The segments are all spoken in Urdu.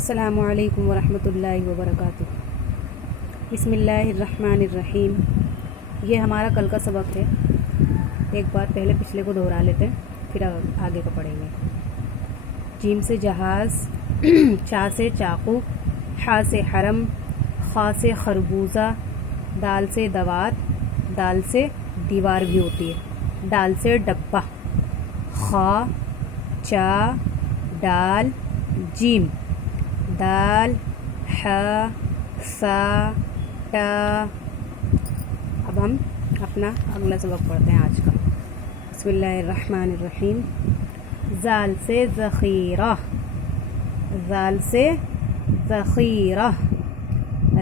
السلام علیکم ورحمۃ اللہ وبرکاتہ۔ بسم اللہ الرحمن الرحیم۔ یہ ہمارا کل کا سبق ہے۔ ایک بار پہلے پچھلے کو دہرا لیتے ہیں، پھر آگے کا پڑھیں گے۔ جیم سے جہاز، چا سے چاقو، حا سے حرم، خا سے خربوزہ، دال سے دوات، دال سے دیوار بھی ہوتی ہے، دال سے ڈبہ، خا، چا، دال، جیم، دال، ح، سا، ٹا۔ اب ہم اپنا اگلا سبق پڑھتے ہیں آج کا۔ بسم اللہ الرحمن الرحیم۔ زال سے ذخیرہ، زال سے ذخیرہ،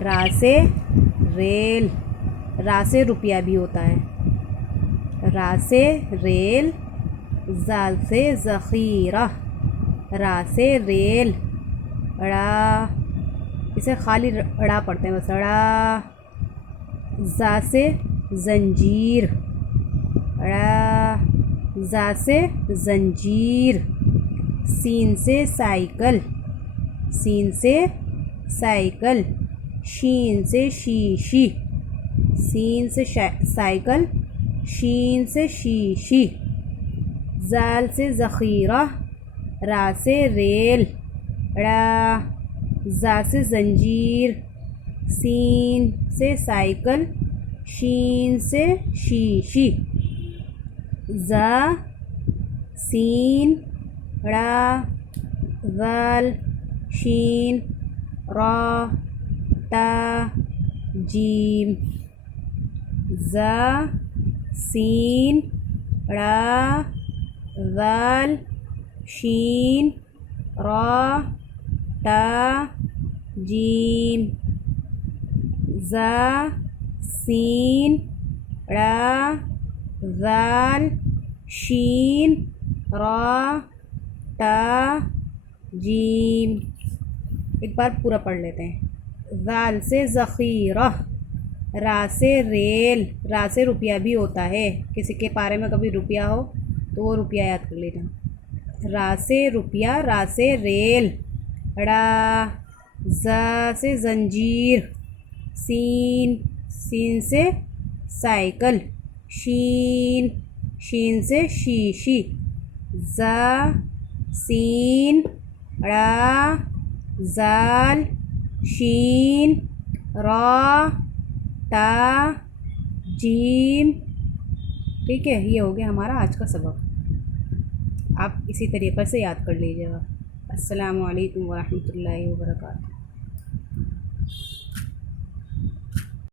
را سے ریل، را سے روپیہ بھی ہوتا ہے، را سے ریل، زال سے ذخیرہ، را سے ریل، ڑا، اسے خالی ڑا پڑھتے ہیں بس، ڑا، زا سے زنجیر، ڑا، زا سے زنجیر، سین سے سائیکل، سین سے سائیکل، شین سے شیشی، سین سے سائیکل، شین سے شیشی، زال سے ذخیرہ، را سے ریل، ڑا، زا سے زنجیر، سین سے سائیکل، شین سے شیشی، زا، سین، ڑا، ذال، شین، را، تا، جیم، زا، سین، ڑا، ذال، شین، را، تا، جیم، زا، سین، ڑا، ذال، شین، را، تا، جیم۔ ایک بار پورا پڑھ لیتے ہیں۔ زال سے ذخیرہ، را سے ریل، را سے روپیہ بھی ہوتا ہے، کسی کے پارے میں کبھی روپیہ ہو تو وہ روپیہ یاد کر لینا۔ را سے روپیہ، را سے ریل، ڑا، زا سے زنجیر، سین، سین سے سائیکل، شین، شین سے شیشی، زا، سین، ڑا، ذال، شین، را، تا، جیم۔ ٹھیک ہے، یہ ہو گیا ہمارا آج کا سبق۔ آپ اسی طریقے سے یاد کر لیجیے گا۔ السلام علیکم ورحمۃ اللہ وبرکاتہ۔